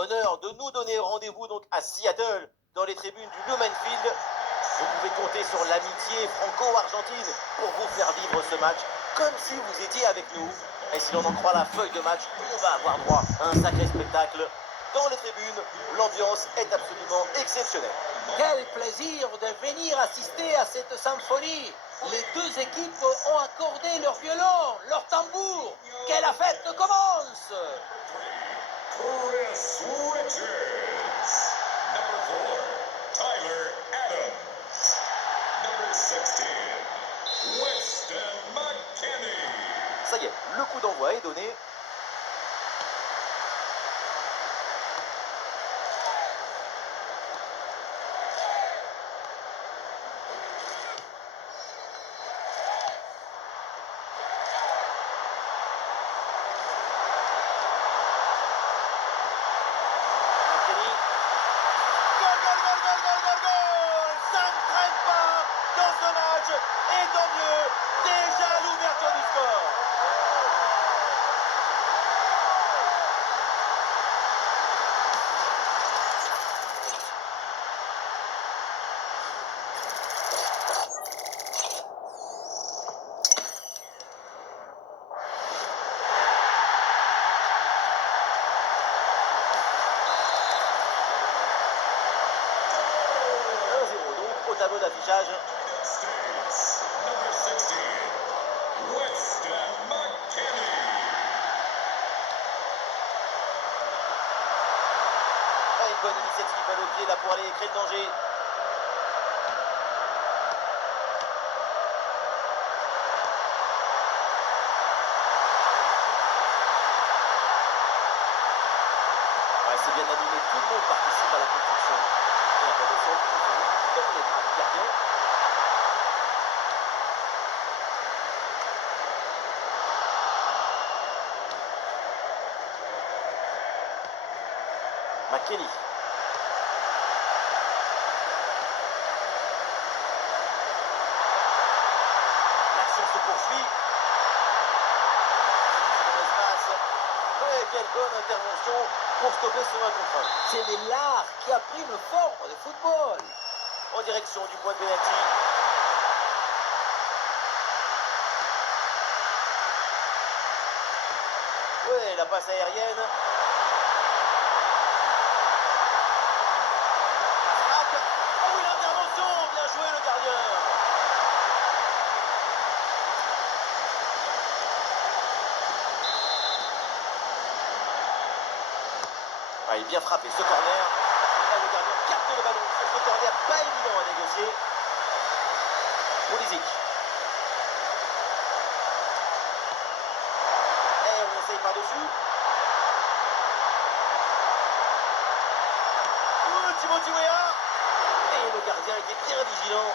l'honneur de nous donner rendez-vous donc à Seattle, dans les tribunes du Lumen Field. Vous pouvez compter sur l'amitié franco-argentine pour vous faire vivre ce match comme si vous étiez avec nous. Et si l'on en croit la feuille de match, on va avoir droit à un sacré spectacle. Dans les tribunes, l'ambiance est absolument exceptionnelle. Quel plaisir de venir assister à cette symphonie. Les deux équipes ont accordé leur violon, leur tambour. Que la fête commence. Chris Richards. Number 4, Tyler Adams. Number 16, Weston McKennie. Ça y est, le coup d'envoi est donné. Et tant mieux, déjà l'ouverture du score. Donc au tableau d'affichage. States, number 16, Weston McKennie. Une bonne initiative à le pied là pour aller créer le danger. Ouais, c'est bien animé, tout le monde participe à la construction. Et la redescente dans les bras du gardien. McKennie. L'action se poursuit. Quelle bonne intervention pour stopper ce 1 contre 1. C'est l'art qui a pris une forme de football. En direction du point de pénalty. Ouais, la passe aérienne. Frappe. Oh oui, l'intervention. Bien joué le gardien. Ah, il est bien frappé ce corner. Là, le gardien capte le ballon sur ce corner, pas évident à négocier. Pulisic. Et on essaye par-dessus. Timothy Weah. Et le gardien qui est bien vigilant.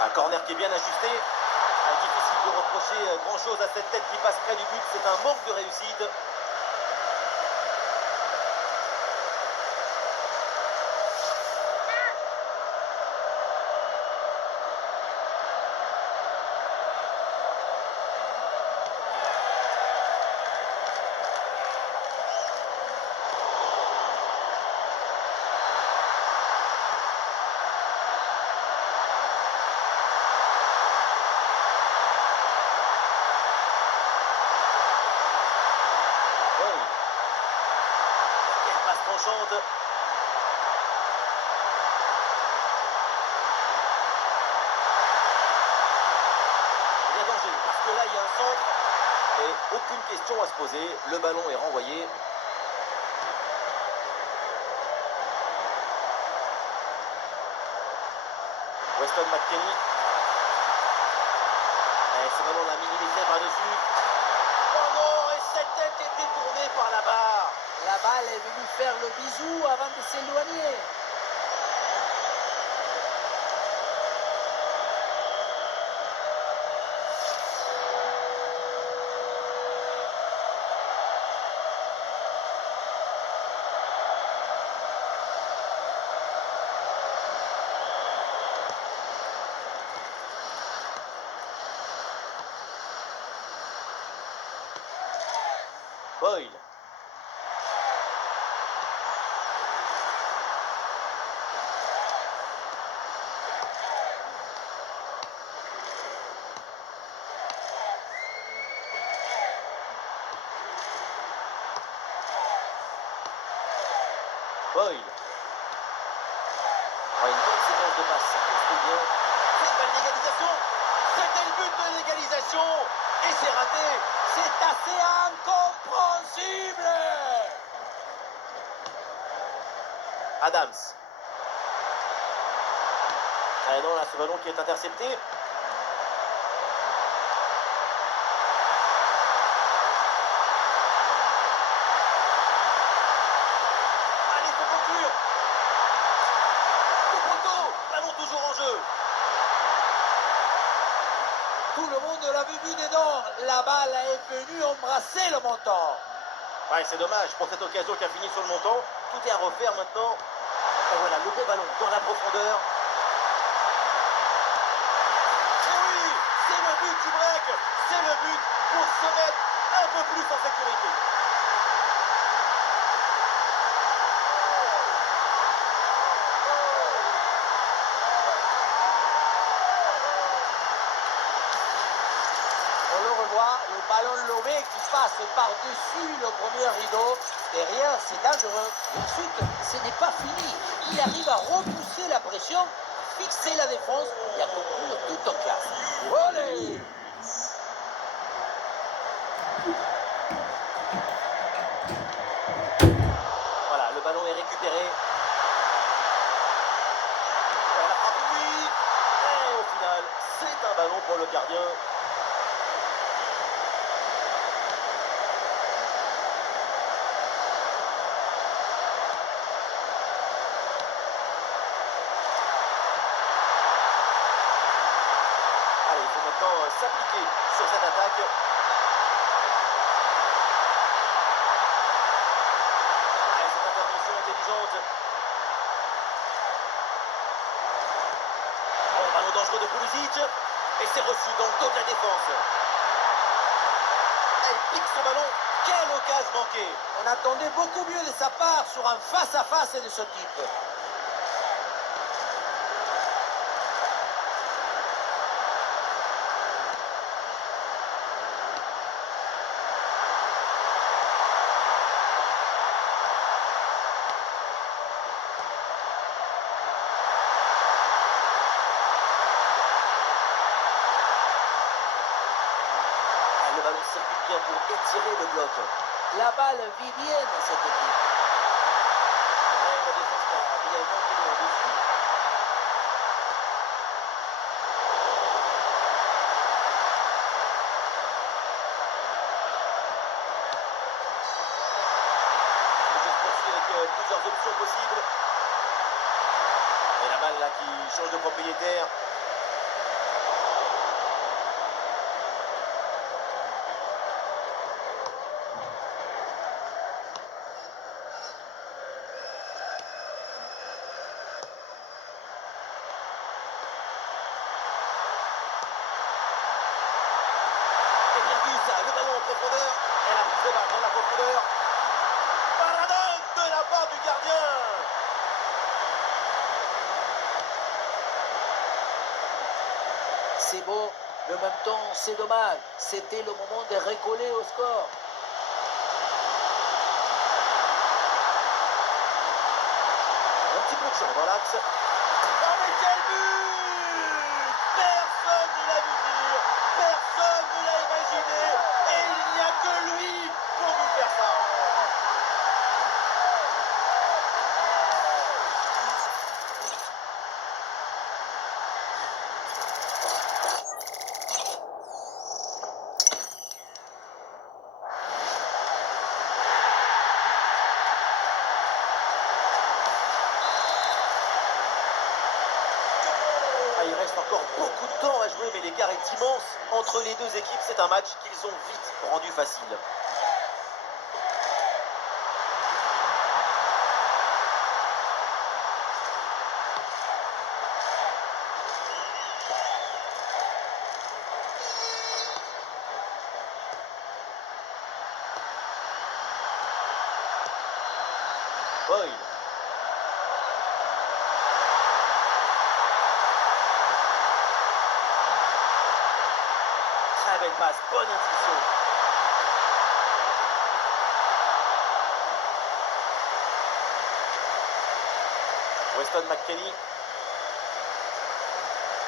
Un corner qui est bien ajusté. Difficile de reprocher grand chose à cette tête qui passe près du but. C'est un manque de réussite. Tranchante. Il y a danger parce que là il y a un centre et aucune question à se poser. Le ballon est renvoyé. Weston McKennie. Et ce ballon l'a minimisé par-dessus. Oh non, et cette tête est détournée par la barre. La balle est venue faire le bisou avant de s'éloigner. Boyle. Ah, une bonne séquence de passes, ça construit bien. C'est une balle d'égalisation. C'était le but de l'égalisation. Et c'est raté. C'est assez incompréhensible. Adams. Ah non, là, ce ballon qui est intercepté. Allez, faut conclure. Le poteau. Ballon toujours en jeu. Tout le monde l'avait vu dedans. La balle est venue embrasser le montant. Ouais, c'est dommage pour cette occasion qui a fini sur le montant. Tout est à refaire maintenant. Et voilà, le beau ballon dans la profondeur. Oui, c'est le but du break. C'est le but pour se mettre un peu plus en sécurité. On le revoit, le ballon lobé qui passe par-dessus le premier rideau. Derrière, c'est dangereux. Et ensuite, ce n'est pas fini. Il arrive à repousser la pression, à fixer la défense et à conclure tout en classe. Olé! Voilà, le ballon est récupéré. Voilà, ah oui. Et au final, c'est un ballon pour le gardien. Allez, il faut maintenant s'appliquer sur cette attaque. Allez, cette intervention intelligente. Bon, ballon dangereux de Pulisic. Et c'est reçu dans le dos de la défense. Elle pique son ballon. Quelle occasion manquée. On attendait beaucoup mieux de sa part sur un face-à-face de ce type. Ah, le ballon circule bien pour étirer le bloc. La balle vit bien dans cette équipe. Ouais, la défense a bien manqué de dessus. Le jeu se poursuit avec plusieurs options possibles. Et la balle là qui change de propriétaire. Et bien vu ça, le ballon en profondeur. Et la prise de balle dans la profondeur. Paradon de la part du gardien. C'est beau, mais en même temps, c'est dommage. C'était le moment de recoller au score. Un petit peu de champ dans l'axe. Oh mais quel but! Personne ne l'a vu venir, personne ne l'a imaginé, et il n'y a que lui pour nous faire ça. Ah, il reste encore beaucoup de temps à jouer, mais l'écart est immense entre les deux équipes. C'est un match qu'ils ont vite rendu facile. Boyle. Très belle passe, bonne intuition. Weston McKennie.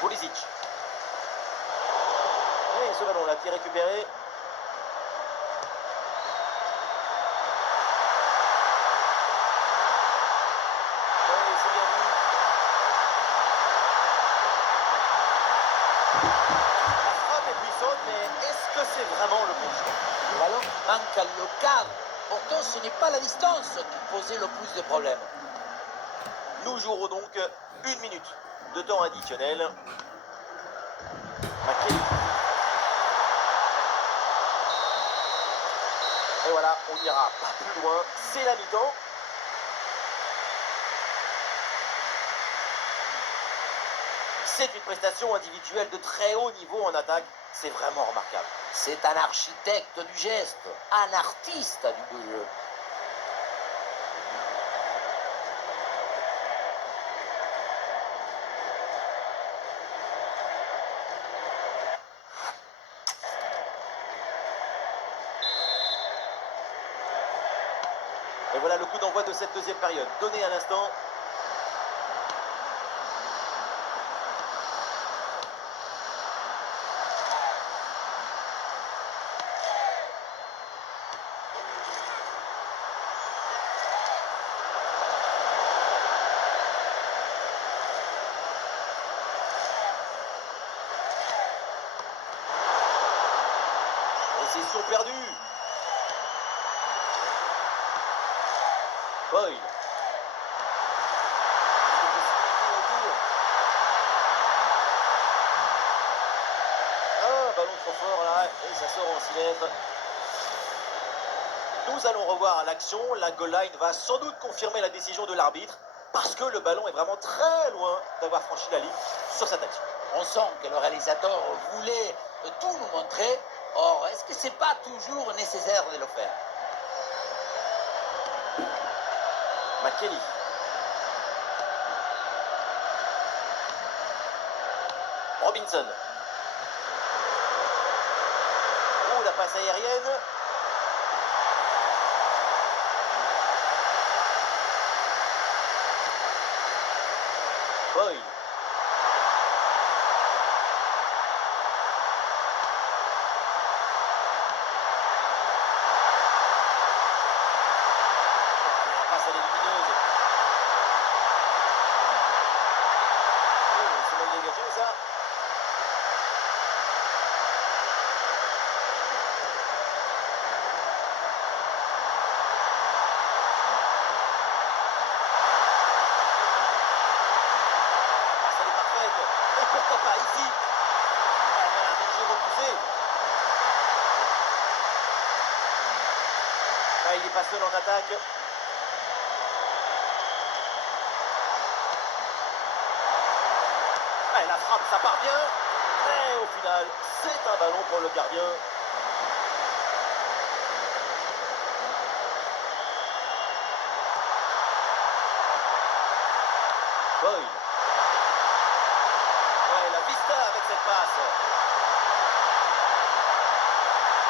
Pulisic. Et ce ballon là qui est récupéré. Ouais, c'est bien vu. La frappe est puissante, mais est-ce que c'est vraiment le bon choix? Le ballon manque à le cadre. Pourtant, ce n'est pas la distance qui posait le plus de problèmes. Nous jouerons donc 1 minute de temps additionnel. McKennie. Et voilà, on n'ira pas plus loin. C'est la mi-temps. C'est une prestation individuelle de très haut niveau en attaque. C'est vraiment remarquable. C'est un architecte du geste, un artiste du beau jeu. Et voilà le coup d'envoi de cette deuxième période. Donné à l'instant. Possession perdue. Boyle. Ah, ballon trop fort là, et ça sort en cilindre. Nous allons revoir l'action. La goal line va sans doute confirmer la décision de l'arbitre parce que le ballon est vraiment très loin d'avoir franchi la ligne sur cette action. On sent que le réalisateur voulait tout nous montrer. Or, est-ce que c'est pas toujours nécessaire de le faire? McKennie. Robinson. Oh, la passe aérienne. Boyle. La passe elle est lumineuse. Oh, c'est mal dégagé ça. Elle est parfaite. Et pourquoi pas ici? Ah, voilà, danger repoussé. Ah, il n'est pas seul en attaque. Ah, la frappe, ça part bien. Et au final, c'est un ballon pour le gardien. Boyle. Ouais, la vista avec cette passe.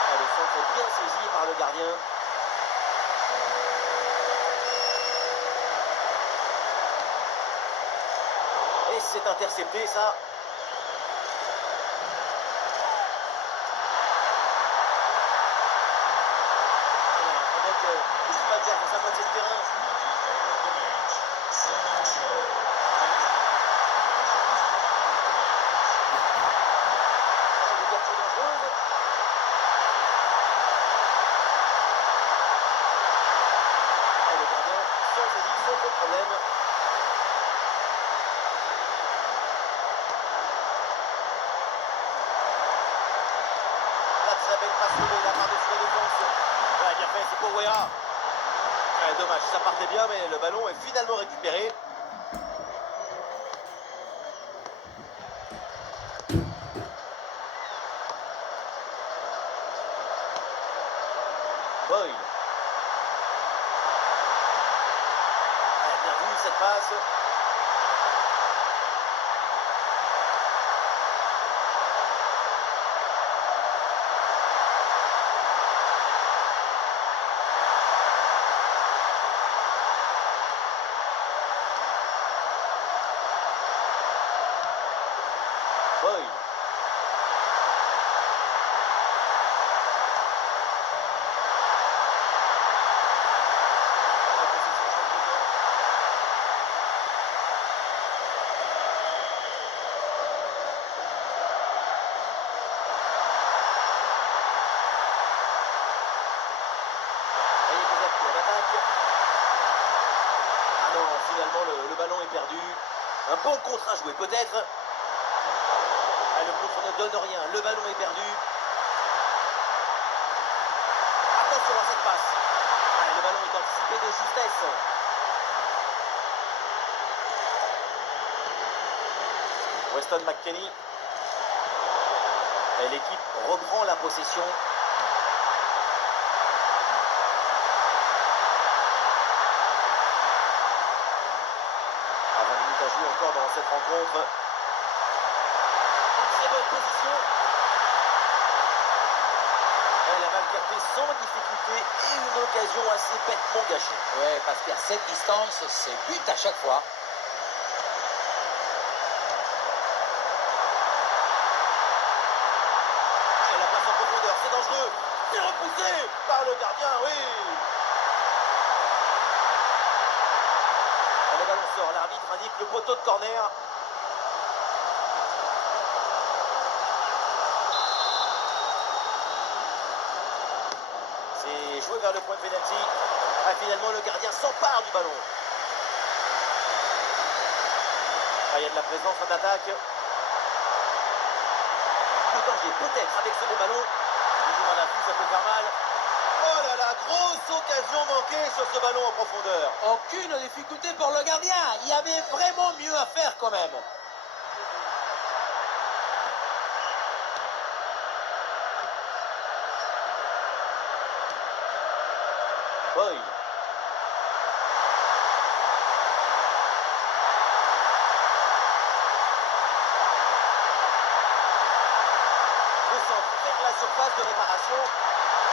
Ah, le centre est bien saisi par le gardien. Et c'est intercepté ça. Avec l'équipe adverse dans sa moitié de terrain. L'ouverture dangereuse. Et le gardien sans saisie, sans trop de problème. La très belle passe de la part de la défense. Ouais, bien fait, c'est pour Wea. Ouais, dommage, ça partait bien, mais le ballon est finalement récupéré. Boyle. Ouais, bien vu cette passe. perdu. Un bon contre à jouer peut-être. Ah, le contre ne donne rien. Le ballon est perdu. Attention à cette passe. Ah, le ballon est anticipé de justesse. Weston McKennie. Et l'équipe reprend la possession. À 20 minutes à jouer encore dans cette rencontre. Une très bonne position. Elle a mal capté sans difficulté et une occasion assez bêtement gâchée. Ouais, parce qu'à cette distance, c'est but à chaque fois. Et la passe en profondeur, c'est dangereux. C'est repoussé par le gardien, oui. Le ballon sort, l'arbitre indique le poteau de corner. C'est joué vers le point de pénalty. Ah, finalement, le gardien s'empare du ballon. Ah, il y a de la présence en attaque. Le danger peut-être avec ce beau ballon. Toujours un appui, ça peut faire mal. Oh là là, grosse occasion manquée sur ce ballon en profondeur. Aucune difficulté pour le gardien. Il y avait vraiment mieux à faire quand même. Boy. Le centre vers la surface de réparation.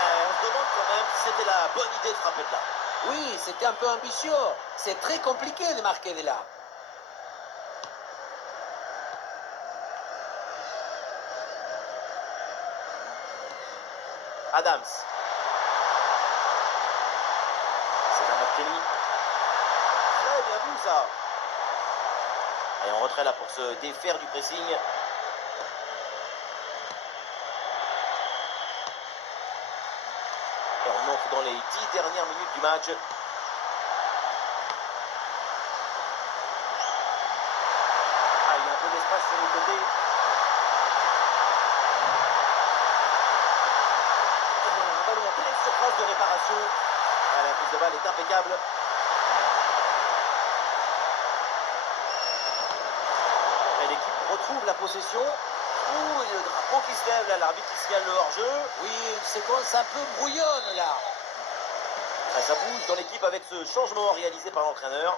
On se demande quand même si c'était la bonne idée de frapper de là. Oui, c'était un peu ambitieux. C'est très compliqué de marquer de là. Adams. C'est un McKennie. Très bien vu ça. Et en retrait là pour se défaire du pressing. Et on entre dans les 10 dernières minutes du match. Ah, il y a un peu d'espace sur le côté. Et voilà, un ballon en pleine surface de réparation. Ah, la prise de balle est impeccable. Et l'équipe retrouve la possession. Ouh, et le drapeau qui se lève là, l'arbitre qui signale le hors-jeu. Oui, une séquence un peu brouillonne là. Ah, ça bouge dans l'équipe avec ce changement réalisé par l'entraîneur.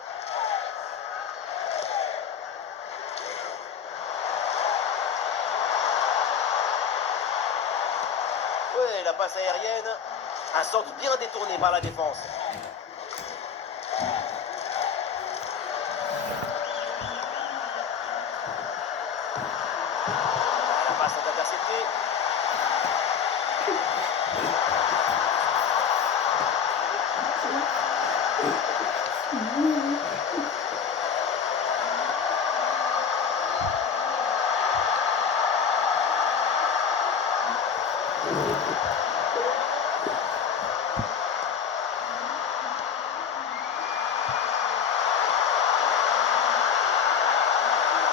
Ouais, la passe aérienne. Un centre bien détourné par la défense. La passe est interceptée.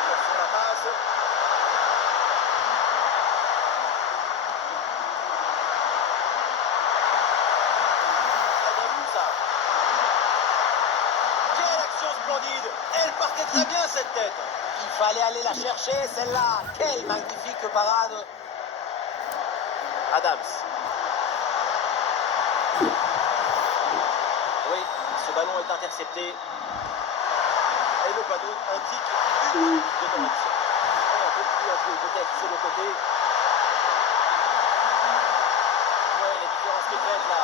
Sur la passe. Très bien vu ça. Quelle action splendide. Elle partait très bien cette tête. Il fallait aller la chercher, celle-là. Quelle magnifique parade. Adams. Oui, ce ballon est intercepté. Et le panneau indique une minute de temps d'addition. Et un peu plus à jouer peut-être sur le côté. Ouais, la différence qui est faite là.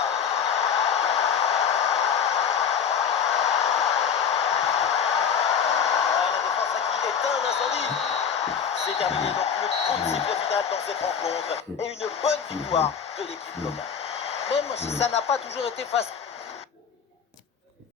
Ouais, la défense là qui éteint l'incendie. C'est terminé donc le coup de sifflet final dans cette rencontre. Et une bonne victoire de l'équipe locale. Même si ça n'a pas toujours été facile.